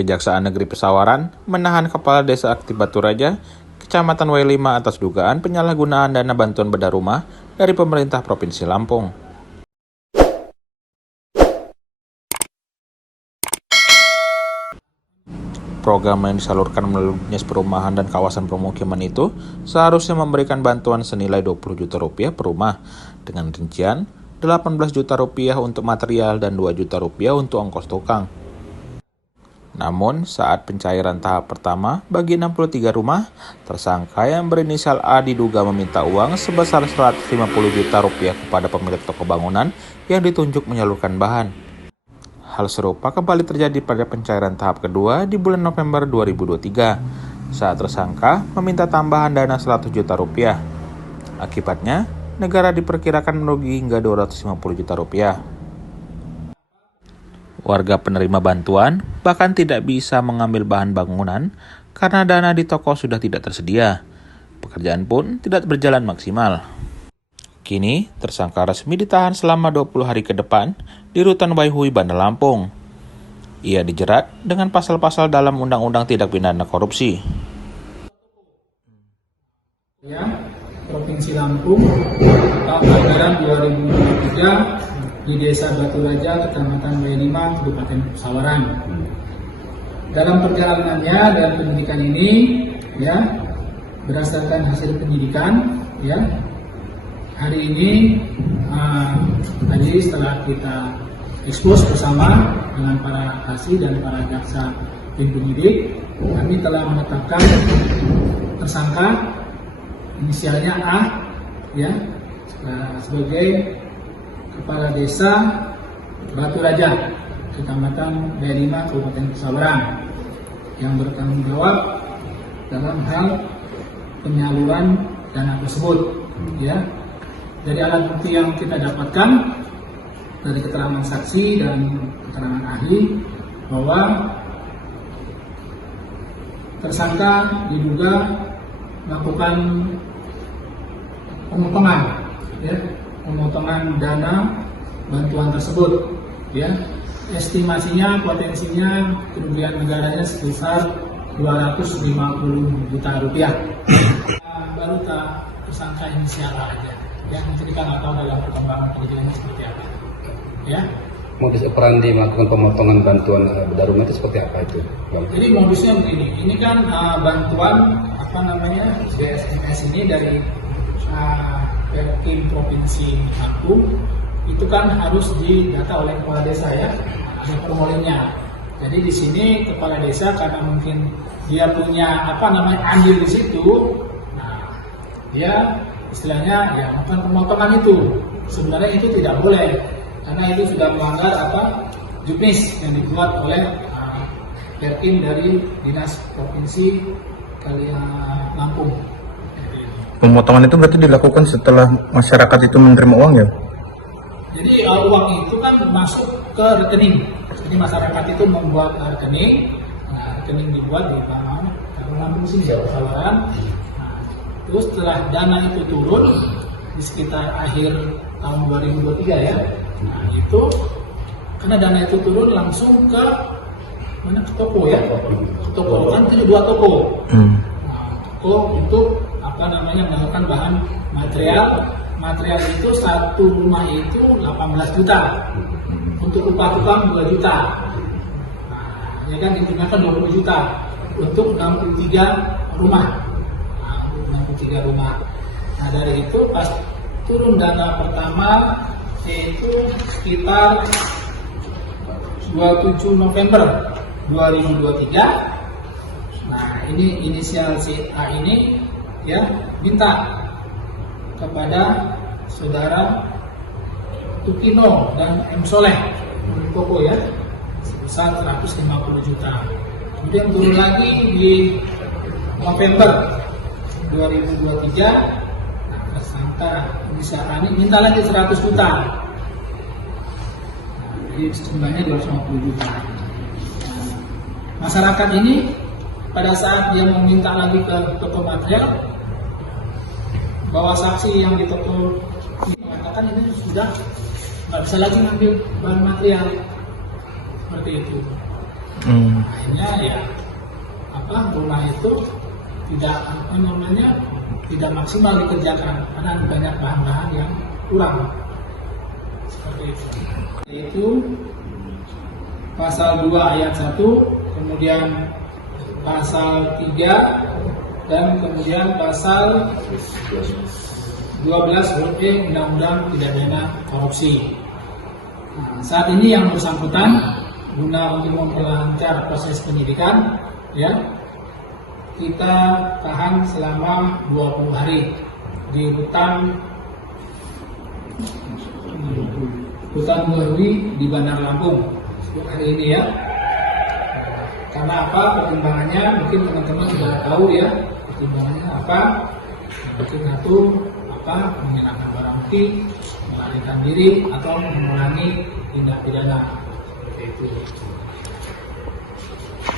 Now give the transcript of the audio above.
Kejaksaan Negeri Pesawaran menahan Kepala Desa Aktif Baturaja, Kecamatan W5 atas dugaan penyalahgunaan dana bantuan bedah rumah dari pemerintah Provinsi Lampung. Program yang disalurkan melalui Dinas Perumahan dan Kawasan Permukiman itu seharusnya memberikan bantuan senilai 20 juta rupiah per rumah, dengan rincian 18 juta rupiah untuk material dan 2 juta rupiah untuk ongkos tukang. Namun, saat pencairan tahap pertama bagi 63 rumah, tersangka yang berinisial A diduga meminta uang sebesar 150 juta rupiah kepada pemilik toko bangunan yang ditunjuk menyalurkan bahan. Hal serupa kembali terjadi pada pencairan tahap kedua di bulan November 2023, saat tersangka meminta tambahan dana 100 juta rupiah. Akibatnya, negara diperkirakan merugi hingga 250 juta rupiah. Warga penerima bantuan bahkan tidak bisa mengambil bahan bangunan karena dana di toko sudah tidak tersedia. Pekerjaan pun tidak berjalan maksimal. Kini, tersangka resmi ditahan selama 20 hari ke depan di Rutan Waihui, Bandar Lampung. Ia dijerat dengan pasal-pasal dalam Undang-Undang Tindak Pidana Korupsi. Ya, Provinsi Lampung, tahun anggaran 2023 di Desa Baturaja, Kecamatan W5, Kabupaten Pesawaran. Dalam perjalanannya dan penyidikan ini, ya, berdasarkan hasil penyidikan, ya, hari ini tadi setelah kita ekspos bersama dengan para saksi dan para jaksa tim penyidik, kami telah menetapkan tersangka inisialnya A, ya, sebagai Kepala Desa Baturaja, Kecamatan W5, Kabupaten Pesawaran, yang bertanggung jawab dalam hal penyaluran dana tersebut, ya. Dari alat bukti yang kita dapatkan dari keterangan saksi dan keterangan ahli bahwa tersangka diduga melakukan pemotongan dana bantuan tersebut, ya. Estimasinya, potensinya kerugian negaranya sebesar 250 juta rupiah. Baru tersangka inisial aja. Ya, jadi kita nggak tahu dalam perkembangan penyidikannya seperti apa. Ya. Modus operandi melakukan pemotongan bantuan bedah rumah itu seperti apa itu, Bang? Jadi modusnya begini, ini kan bantuan BSMS ini dari Perkim Provinsi Lampung, itu kan harus didata oleh kepala desa, ya, ada formulernya. Jadi di sini kepala desa karena mungkin dia punya andil di situ, nah dia istilahnya ya melakukan pemotongan itu. Sebenarnya itu tidak boleh karena itu sudah melanggar juknis yang dibuat oleh Perkim dari Dinas Provinsi Lampung. Pemotongan itu berarti dilakukan setelah masyarakat itu menerima uang, ya? Jadi uang itu kan masuk ke rekening. Jadi masyarakat itu membuat rekening. Nah, rekening dibuat di Lampung sini, Pesawaran. Terus setelah dana itu turun di sekitar akhir tahun 2023, ya. Nah, itu karena dana itu turun langsung ke mana, ke toko, ya. Ke toko kan itu 2 toko. Nah, toko untuk menggunakan bahan material itu satu rumah itu 18 juta. Untuk upah tukang 2 juta. Nah, ya kan digunakan 20 juta untuk 63 rumah. 63 rumah. Nah, dari itu pas turun dana pertama yaitu sekitar 27 November 2023. Nah, ini inisial si A ini, ya, minta kepada saudara Tukino dan M Soleh toko, ya, sebesar 150 juta. Kemudian turun lagi di November 2023, tersangka inisial A ini minta lagi 100 juta. Jadi jumlahnya 250 juta. Masyarakat ini pada saat dia meminta lagi ke toko material, bahwa saksi yang di toko ini mengatakan ini sudah nggak bisa lagi ngambil bahan material seperti itu. Akhirnya ya rumah itu tidak maksimal dikerjakan karena banyak bahan-bahan yang kurang. Seperti itu. Yaitu pasal 2 ayat 1, kemudian pasal 3, dan kemudian pasal 12 huruf E Undang-Undang Tindak Pidana Korupsi. Nah, saat ini yang bersangkutan guna untuk memperlancar proses penyidikan, ya, kita tahan selama 20 hari di rutan Buahri di Bandar Lampung untuk hari ini, ya. Karena apa pertimbangannya? Mungkin teman-teman sudah tahu, ya, pertimbangannya apa? Mungkin satu menghilangkan barang bukti, melarikan diri, atau mengulangi tindak pidana. Seperti itu.